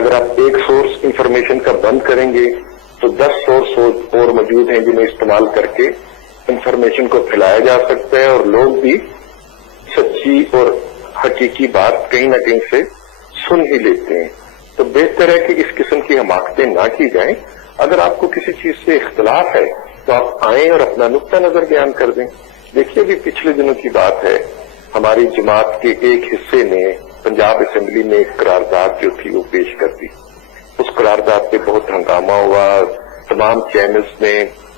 اگر آپ ایک سورس انفارمیشن کا بند کریں گے تو 10 سورس اور موجود ہیں جنہیں استعمال کر کے انفارمیشن کو پھیلایا جا سکتا ہے، اور لوگ بھی سچی اور حقیقی بات کہیں نہ کہیں سے سن ہی لیتے ہیں۔ تو بہتر ہے کہ اس قسم کی حماقتیں نہ کی جائیں۔ اگر آپ کو کسی چیز سے اختلاف ہے تو آپ آئیں اور اپنا نقطہ نظر بیان کر دیں۔ دیکھیے ابھی پچھلے دنوں کی بات ہے، ہماری جماعت کے ایک حصے نے پنجاب اسمبلی میں ایک قرارداد جو تھی وہ پیش کر دی۔ اس قرارداد پہ بہت ہنگامہ ہوا، تمام چینلز نے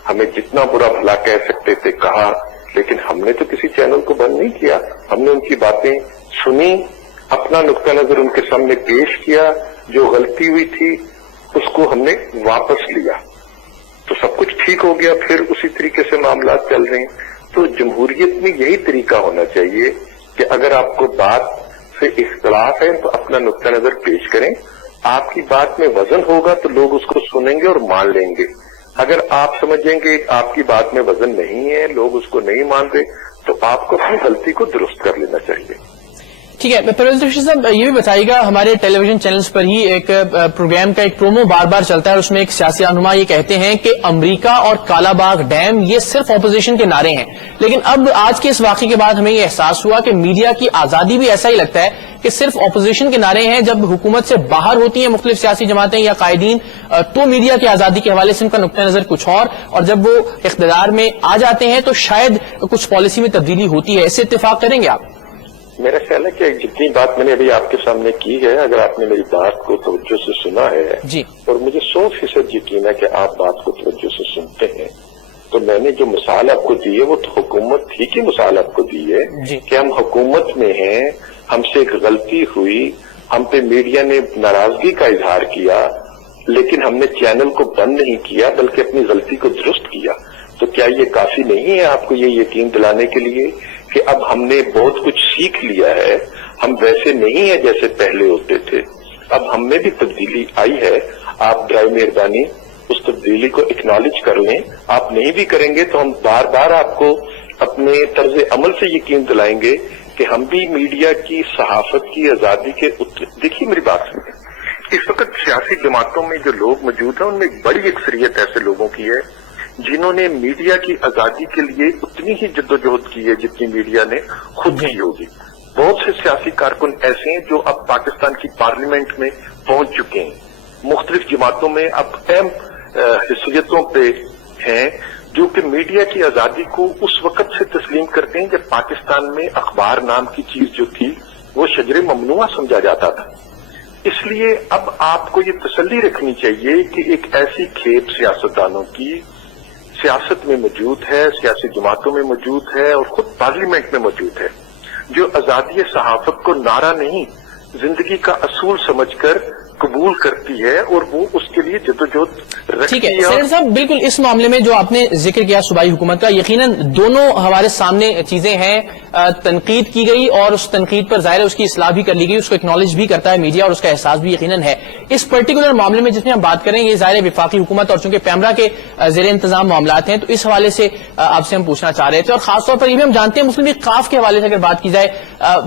ہمیں جتنا برا بھلا کہہ سکتے تھے کہا، لیکن ہم نے تو کسی چینل کو بند نہیں کیا۔ ہم نے ان کی باتیں سنی، اپنا نقطہ نظر ان کے سامنے پیش کیا، جو غلطی ہوئی تھی اس کو ہم نے واپس لیا، تو سب کچھ ٹھیک ہو گیا۔ پھر اسی طریقے سے معاملات چل رہے ہیں۔ تو جمہوریت میں یہی طریقہ ہونا چاہیے کہ اگر آپ کو بات سے اختلاف ہے تو اپنا نقطہ نظر پیش کریں، آپ کی بات میں وزن ہوگا تو لوگ اس کو سنیں گے اور مان لیں گے۔ اگر آپ سمجھیں گے آپ کی بات میں وزن نہیں ہے، لوگ اس کو نہیں مان رہے، تو آپ کو اپنی غلطی کو درست کر لینا چاہیے۔ ٹھیک ہے، پروفیسر رشید صاحب یہ بھی بتائیے گا، ہمارے ٹیلی ویژن چینلز پر ہی ایک پروگرام کا ایک پرومو بار بار چلتا ہے اور اس میں ایک سیاسی رہنما یہ کہتے ہیں کہ امریکہ اور کالا باغ ڈیم یہ صرف اپوزیشن کے نعرے ہیں، لیکن اب آج کے اس واقعے کے بعد ہمیں یہ احساس ہوا کہ میڈیا کی آزادی بھی ایسا ہی لگتا ہے کہ صرف اپوزیشن کے نعرے ہیں۔ جب حکومت سے باہر ہوتی ہیں مختلف سیاسی جماعتیں یا قائدین تو میڈیا کی آزادی کے حوالے سے ان کا نقطہ نظر کچھ اور جب وہ اقتدار میں آ جاتے ہیں تو شاید کچھ پالیسی میں تبدیلی ہوتی ہے۔ اس سے اتفاق کریں گے آپ؟ میرا خیال ہے کہ جتنی بات میں نے ابھی آپ کے سامنے کی ہے، اگر آپ نے میری بات کو توجہ سے سنا ہے جی، اور مجھے 100% یقین ہے کہ آپ بات کو توجہ سے سنتے ہیں، تو میں نے جو مثال آپ کو دی ہے وہ تو حکومت ہی کی مثال آپ کو دی ہے جی، کہ ہم حکومت میں ہیں، ہم سے ایک غلطی ہوئی، ہم پہ میڈیا نے ناراضگی کا اظہار کیا، لیکن ہم نے چینل کو بند نہیں کیا بلکہ اپنی غلطی کو درست کیا۔ تو کیا یہ کافی نہیں ہے آپ کو یہ یقین دلانے کے لیے کہ اب ہم نے بہت کچھ سیکھ لیا ہے، ہم ویسے نہیں ہیں جیسے پہلے ہوتے تھے، اب ہم میں بھی تبدیلی آئی ہے؟ آپ برائے مہربانی اس تبدیلی کو اکنالج کر لیں۔ آپ نہیں بھی کریں گے تو ہم بار بار آپ کو اپنے طرز عمل سے یقین دلائیں گے کہ ہم بھی میڈیا کی، صحافت کی آزادی کے دیکھیے میری بات سنیں، اس وقت سیاسی جماعتوں میں جو لوگ موجود ہیں ان میں ایک بڑی اکثریت ایسے لوگوں کی ہے جنہوں نے میڈیا کی آزادی کے لیے اتنی ہی جدوجہد کی ہے جتنی میڈیا نے خود کی ہوگی۔ بہت سے سیاسی کارکن ایسے ہیں جو اب پاکستان کی پارلیمنٹ میں پہنچ چکے ہیں، مختلف جماعتوں میں اب اہم حیثیتوں پہ ہیں، جو کہ میڈیا کی آزادی کو اس وقت سے تسلیم کرتے ہیں جب پاکستان میں اخبار نام کی چیز جو تھی وہ شجر ممنوعہ سمجھا جاتا تھا۔ اس لیے اب آپ کو یہ تسلی رکھنی چاہیے کہ ایک ایسی کھیپ سیاستدانوں کی سیاست میں موجود ہے، سیاسی جماعتوں میں موجود ہے اور خود پارلیمنٹ میں موجود ہے، جو آزادی صحافت کو نعرہ نہیں زندگی کا اصول سمجھ کر قبول کرتی ہے اور وہ اس کے لیے جدوجہد رکھتی ہے۔ ٹھیک ہے سینیٹر صاحب، بالکل اس معاملے میں جو آپ نے ذکر کیا صوبائی حکومت کا، یقیناً دونوں ہمارے سامنے چیزیں ہیں، تنقید کی گئی اور اس تنقید پر ظاہر ہے اس کی اصلاح بھی کر لی گئی، اس کو اکنالج بھی کرتا ہے میڈیا اور اس کا احساس بھی یقیناً ہے۔ اس پرٹیکولر معاملے میں جس میں ہم بات کریں یہ ظاہر وفاقی حکومت اور چونکہ پیمرا کے زیر انتظام معاملات ہیں تو اس حوالے سے آپ سے ہم پوچھنا چاہ رہے تھے، اور خاص طور پر یہ بھی ہم جانتے ہیں مسلم لیگ قاف کے حوالے سے اگر بات کی جائے،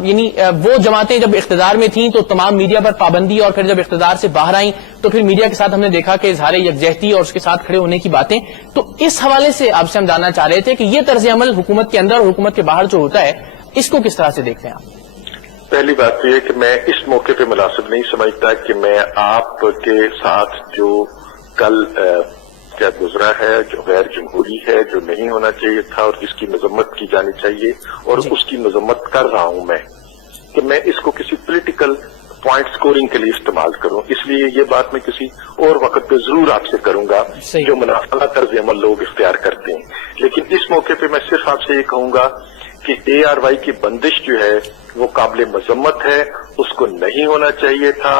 یعنی وہ جماعتیں جب اقتدار میں تھیں تو تمام میڈیا پر پابندی، اور پھر جب اقتدار سے باہر آئیں تو پھر میڈیا کے ساتھ ہم نے دیکھا کہ اظہار یکجہتی اور اس کے ساتھ کھڑے ہونے کی باتیں۔ تو اس حوالے سے آپ سے ہم جاننا چاہ رہے تھے کہ یہ طرز عمل حکومت کے اندر اور حکومت کے باہر جو ہوتا ہے اس کو کس طرح سے دیکھتے ہیں آپ؟ پہلی بات تو یہ کہ میں اس موقع پہ مناسب نہیں سمجھتا کہ میں آپ کے ساتھ جو کل کیا گزرا ہے، جو غیر جمہوری ہے، جو نہیں ہونا چاہیے تھا اور اس کی مذمت کی جانی چاہیے اور اس کی مذمت کر رہا ہوں میں، کہ میں اس کو کسی پولیٹیکل پوائنٹ سکورنگ کے لیے استعمال کروں، اس لیے یہ بات میں کسی اور وقت پہ ضرور آپ سے کروں گا جو منافقانہ طرز عمل لوگ اختیار کرتے ہیں۔ لیکن اس موقع پہ میں صرف آپ سے یہ کہوں گا کہ ARY کی بندش جو ہے وہ قابل مذمت ہے، اس کو نہیں ہونا چاہیے تھا،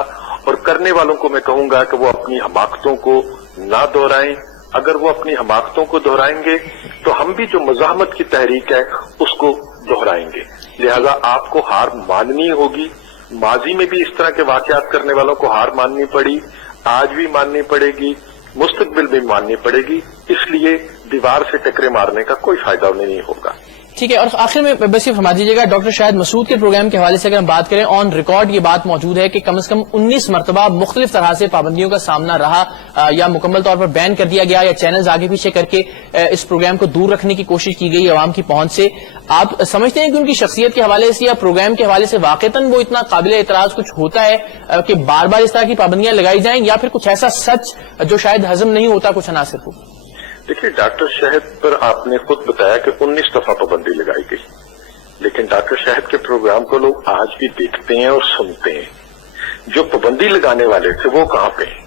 اور کرنے والوں کو میں کہوں گا کہ وہ اپنی حماقتوں کو نہ دہرائیں۔ اگر وہ اپنی حماقتوں کو دہرائیں گے تو ہم بھی جو مزاحمت کی تحریک ہے اس کو دہرائیں گے، لہذا آپ کو ہار ماننی ہوگی۔ ماضی میں بھی اس طرح کے واقعات کرنے والوں کو ہار ماننی پڑی، آج بھی ماننی پڑے گی، مستقبل بھی ماننی پڑے گی، اس لیے دیوار سے ٹکرے مارنے کا کوئی فائدہ انہیں نہیں ہوگا۔ ٹھیک ہے، اور آخر میں بس یہ فرما دیجیے گا ڈاکٹر شاہد مسعود کے پروگرام کے حوالے سے اگر ہم بات کریں، آن ریکارڈ یہ بات موجود ہے کہ کم از کم 19 مرتبہ مختلف طرح سے پابندیوں کا سامنا رہا، یا مکمل طور پر بین کر دیا گیا یا چینلز آگے پیچھے کر کے اس پروگرام کو دور رکھنے کی کوشش کی گئی عوام کی پہنچ سے. آپ سمجھتے ہیں کہ ان کی شخصیت کے حوالے سے یا پروگرام کے حوالے سے واقعتاً وہ اتنا قابل اعتراض کچھ ہوتا ہے کہ بار بار اس طرح کی پابندیاں لگائی جائیں، یا پھر کچھ ایسا سچ جو شاید ہضم نہیں ہوتا کچھ عناصر کو؟ دیکھیے، ڈاکٹر شاہد پر آپ نے خود بتایا کہ 19 دفعہ پابندی لگائی گئی، لیکن ڈاکٹر شاہد کے پروگرام کو لوگ آج بھی دیکھتے ہیں اور سنتے ہیں. جو پابندی لگانے والے تھے وہ کہاں پہ ہیں؟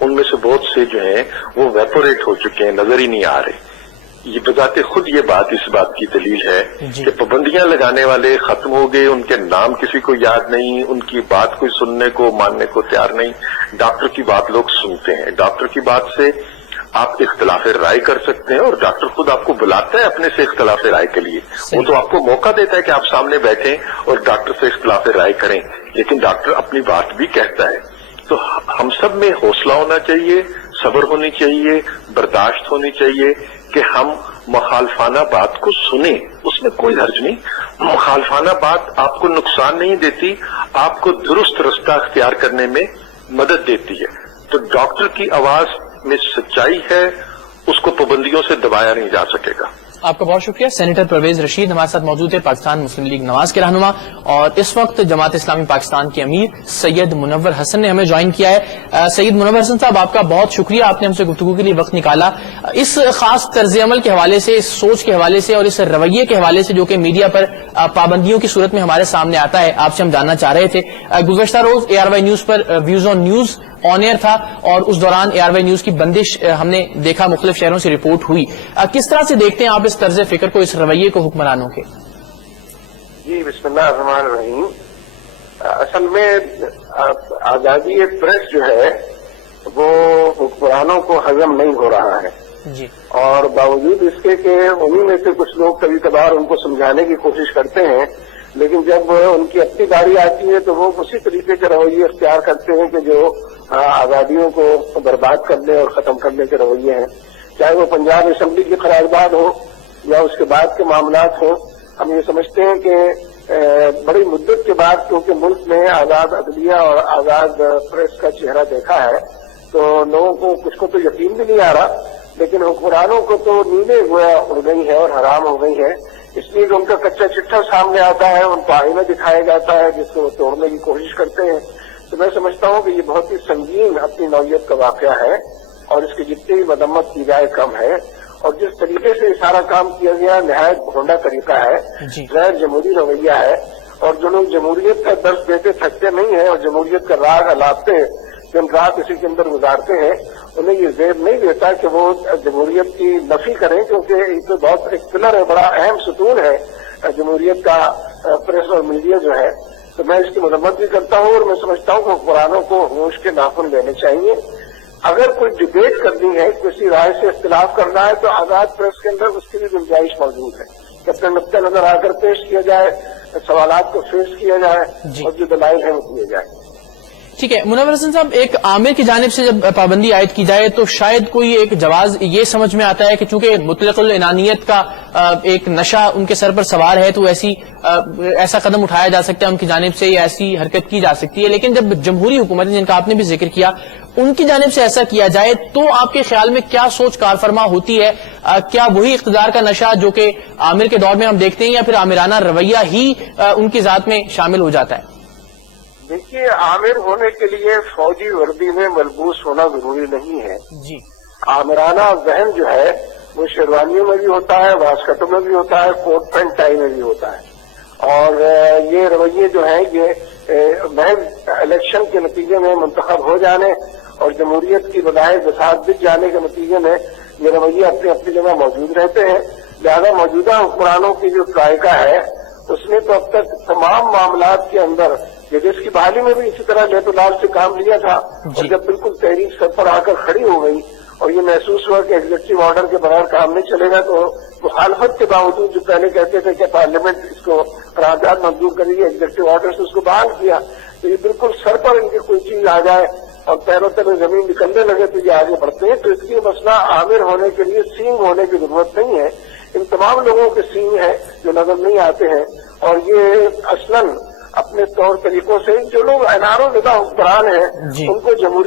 ان میں سے بہت سے جو ہیں وہ ویپوریٹ ہو چکے ہیں، نظر ہی نہیں آ رہے. یہ بذات خود یہ بات اس بات کی دلیل ہے کہ پابندیاں لگانے والے ختم ہو گئے، ان کے نام کسی کو یاد نہیں، ان کی بات کوئی سننے کو ماننے کو تیار نہیں. ڈاکٹر کی بات لوگ سنتے ہیں، ڈاکٹر کی بات سے آپ اختلاف رائے کر سکتے ہیں، اور ڈاکٹر خود آپ کو بلاتا ہے اپنے سے اختلاف رائے کے لیے. وہ تو آپ کو موقع دیتا ہے کہ آپ سامنے بیٹھیں اور ڈاکٹر سے اختلاف رائے کریں، لیکن ڈاکٹر اپنی بات بھی کہتا ہے. تو ہم سب میں حوصلہ ہونا چاہیے، صبر ہونی چاہیے، برداشت ہونی چاہیے کہ ہم مخالفانہ بات کو سنیں. اس میں کوئی حرج نہیں، مخالفانہ بات آپ کو نقصان نہیں دیتی، آپ کو درست رستہ اختیار کرنے میں مدد دیتی ہے. تو ڈاکٹر کی آواز میں سچائی ہے، اس کو پابندیوں سے دبایا نہیں جا سکے گا. آپ کا بہت شکریہ. سینیٹر پرویز رشید ہمارے ساتھ موجود ہے، پاکستان مسلم لیگ نواز کے رہنما، اور اس وقت جماعت اسلامی پاکستان کے امیر سید منور حسن نے ہمیں جوائن کیا ہے. سید منور حسن صاحب، آپ کا بہت شکریہ، آپ نے ہم سے گفتگو کے لیے وقت نکالا. اس خاص طرز عمل کے حوالے سے، اس سوچ کے حوالے سے اور اس رویے کے حوالے سے جو کہ میڈیا پر پابندیوں کی صورت میں ہمارے سامنے آتا ہے، آپ سے ہم جاننا چاہ رہے تھے. گزشتہ روز ARY نیوز پر views on news on air تھا، اور اس دوران ARY نیوز کی بندش ہم نے دیکھا، مختلف شہروں سے رپورٹ ہوئی. کس طرح سے دیکھتے ہیں آپ اس طرز فکر کو، اس رویے کو حکمرانوں کے؟ جی، بسم اللہ الرحمن الرحیم. اصل میں آزادی پریس جو ہے وہ حکمرانوں کو ہضم نہیں ہو رہا ہے جی، اور باوجود اس کے کہ انہی میں سے کچھ لوگ کبھی کبھار ان کو سمجھانے کی کوشش کرتے ہیں، لیکن جب ان کی اپنی باری آتی ہے تو وہ اسی طریقے کے رویے اختیار کرتے ہیں کہ جو آزادیوں کو برباد کرنے اور ختم کرنے کے رویے ہیں. چاہے وہ پنجاب اسمبلی کی قرارداد ہو یا اس کے بعد کے معاملات ہوں. ہم یہ سمجھتے ہیں کہ بڑی مدت کے بعد کیونکہ ملک میں آزاد عدلیہ اور آزاد پریس کا چہرہ دیکھا ہے، تو لوگوں کو کچھ کو تو یقین بھی نہیں آ رہا، لیکن حکمرانوں کو تو نیندیں گویا اڑ گئی ہے اور حرام ہو گئی ہے. اس لیے کہ ان کا کچا چٹھا سامنے آتا ہے، ان کو آئینہ دکھایا جاتا ہے جس کو وہ توڑنے کی کوشش کرتے ہیں. تو میں سمجھتا ہوں کہ یہ بہت ہی سنگین اپنی نوعیت کا واقعہ ہے، اور اس کی جتنی بھی مذمت کی جائے کم ہے. اور جس طریقے سے سارا کام کیا گیا نہایت بھونڈا طریقہ ہے، غیر جمہوری رویہ ہے. اور جو لوگ جمہوریت کا درس دیتے تھکتے نہیں ہیں اور جمہوریت کا راگ الاپتے دن رات اسی کے اندر گزارتے ہیں، انہیں یہ زیب نہیں دیتا کہ وہ جمہوریت کی نفی کریں، کیونکہ یہ تو بہت ایک پلر ہے، بڑا اہم ستون ہے جمہوریت کا پریس اور میڈیا جو ہے. تو میں اس کی مذمت بھی کرتا ہوں، اور میں سمجھتا ہوں کہ حکمرانوں کو ہوش کے ناخن لینے چاہیے. اگر کوئی ڈبیٹ کرنی ہے، کسی رائے سے اختلاف کرنا ہے، تو آزاد پریس کے اندر اس کی بھی گنجائش موجود ہے کہ اپنے نقطہ نظر آ کر پیش کیا جائے، سوالات کو فیس کیا جائے اور جو دلائل ہیں وہ دیے جائیں. ٹھیک ہے منور حسن صاحب، ایک عامر کی جانب سے جب پابندی عائد کی جائے تو شاید کوئی ایک جواز یہ سمجھ میں آتا ہے کہ چونکہ مطلق العنانیت کا ایک نشہ ان کے سر پر سوار ہے، تو ایسا قدم اٹھایا جا سکتا ہے ان کی جانب سے، یا ایسی حرکت کی جا سکتی ہے. لیکن جب جمہوری حکومتیں جن کا آپ نے بھی ذکر کیا، ان کی جانب سے ایسا کیا جائے تو آپ کے خیال میں کیا سوچ کار فرما ہوتی ہے؟ کیا وہی اقتدار کا نشہ جو کہ عامر کے دور میں ہم دیکھتے ہیں، یا پھر عامرانہ رویہ ہی ان کی ذات میں شامل ہو جاتا ہے؟ دیکھیے، عامر ہونے کے لیے فوجی وردی میں ملبوس ہونا ضروری نہیں ہے. جی، عامرانہ ذہن جو ہے وہ شیروانیوں میں بھی ہوتا ہے، واسکٹوں میں بھی ہوتا ہے، کوٹ پینٹ ٹائی میں بھی ہوتا ہے. اور یہ رویے جو ہیں یہ محض الیکشن کے نتیجے میں منتخب ہو جانے اور جمہوریت کی بظاہر بساط بچ جانے کے نتیجے میں یہ رویے اپنی اپنی جگہ موجود رہتے ہیں. لہذا موجودہ حکمرانوں کی جو ذائقہ ہے اس نے تو اب تک تمام معاملات کے اندر جس کی بحالی میں بھی اسی طرح لیت و لال سے کام لیا تھا، اور جب بالکل تحریک سر پر آ کر کھڑی ہو گئی اور یہ محسوس ہوا کہ ایگزیکٹو آرڈر کے بغیر کام نہیں چلے گا، تو مخالفت کے باوجود جو پہلے کہتے تھے کہ پارلیمنٹ اس کو قرارداد منظور کرے گی، ایگزیکٹو آرڈر سے اس کو بحال کیا. تو یہ بالکل سر پر ان کی کوئی چیز آ جائے اور پیروں تلے زمین نکلنے لگے تو یہ آگے بڑھتے ہیں. تو اس لیے مسئلہ عامر ہونے کے لیے سینگ ہونے کی ضرورت نہیں ہے. ان تمام لوگوں کے سین ہیں جو نظر نہیں آتے ہیں، اور یہ اصلاً اپنے طور طریقوں سے جو لوگ انار و ندا حکمران ہیں جی ان کو جمہوری